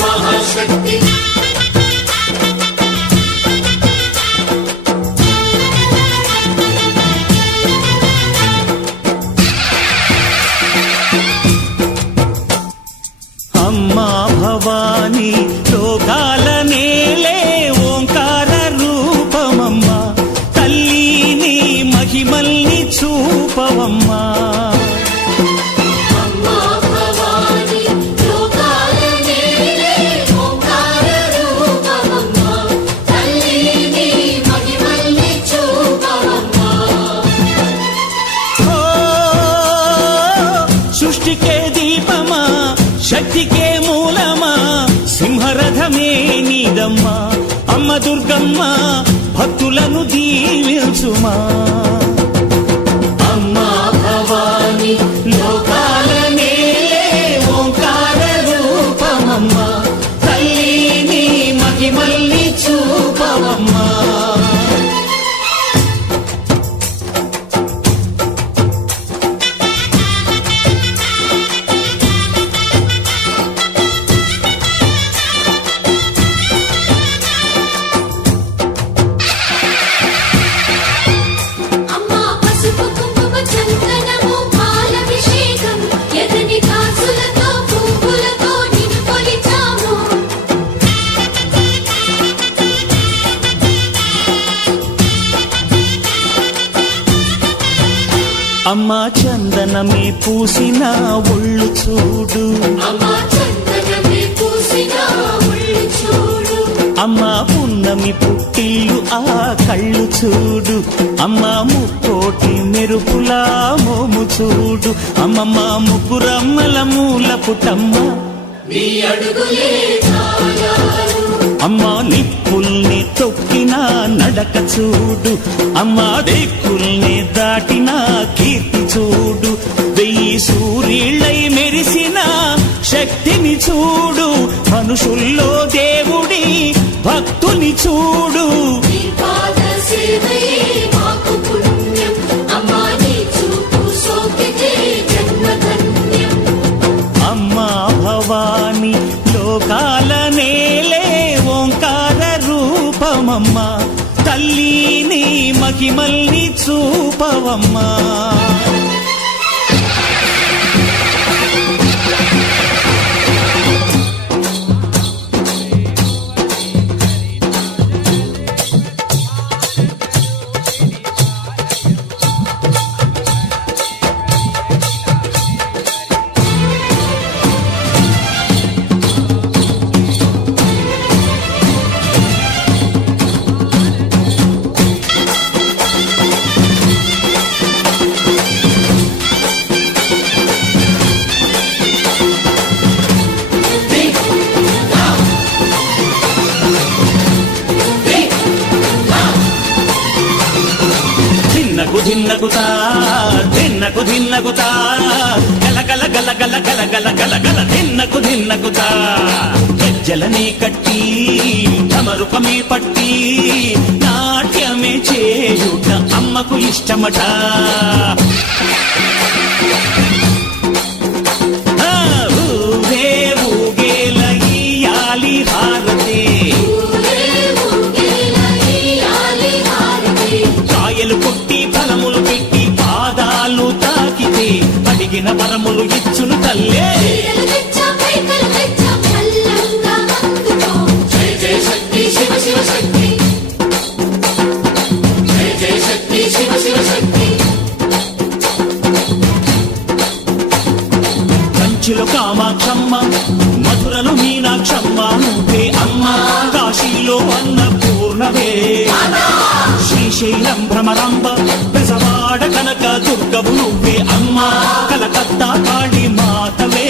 महाशक्ति अम्मा भवानी लोकाल नेले ओंकार रूपमम्मा तल्ली महिमल्नि चूपवम्मा शक्ति के मूलमा सिंहरथमे नीदम्मा अम्म दुर्गम्मा भक्तुलनु दीविंचुमा अम्मा भवानी लोकाल नेले ओंकार रूपमम्मा तल्ली महिमल्नि चूपवम्मा అమ్మా చందనమే పూసిన ఒళ్ళు చూడు అమ్మా చందనమే పూసిన ఒళ్ళు చూడు అమ్మా పున్నమి పుట్టిల్లు ఆ కళ్ళు చూడు అమ్మా ముక్కోటి మెరుపులా మోము చూడు అమ్మమ్మ ముగ్గురమ్మల మూల పుటమ్మ నీ అడుగులే చాలారు అమ్మా నిప్పుల్ని తొక్కిన నడక చూడు అమ్మా దిక్కుల్ని దాటిన కీర్తి చూడు 1000 సూర్యుళ్ళై మెరిసిన శక్తిని చూడు మనుషుల్లో దేవుడి భక్తుని చూడు నీ పాద సేవయే మాకు పుణ్యం అమ్మా నీ చూపు సోకితే జన్మధన్యం అమ్మా భవాని లోకాల నేలే ఓంకార రూపమమ్మా తల్లిని మహిమల్ని చూపవమ్మా ధిన్నగుతా ధిన్నకు ధిన్నగుతా గల గల గల గల గల గల గల గల ధిన్నగుతా గజ్జలనే కట్టి ధమరుకమే పట్టి నాట్యమే చేయుట అమ్మకు ఇష్టమట ఊరే ఊగేల ఇయ్యాలి హారతి కాయలు కొట్టి ఫలములు పెట్టి పాదాలు తాకితే అడిగిన వరములు ఇచ్చును తల్లే జయ జయ శక్తి శివ శివ శక్తి జయ జయ శక్తి శివ శివ శక్తి కంచిలో కామాక్షమ్మ మధురలో మీనాక్షమ్మ నువ్వే అమ్మ కాశీలో అన్నపూర్ణవే శ్రీశైలం భ్రమరాంబ బెజవాడ కనక దుర్గవు నువ్వే అమ్మ కలకత్తా కాళీ మాతవే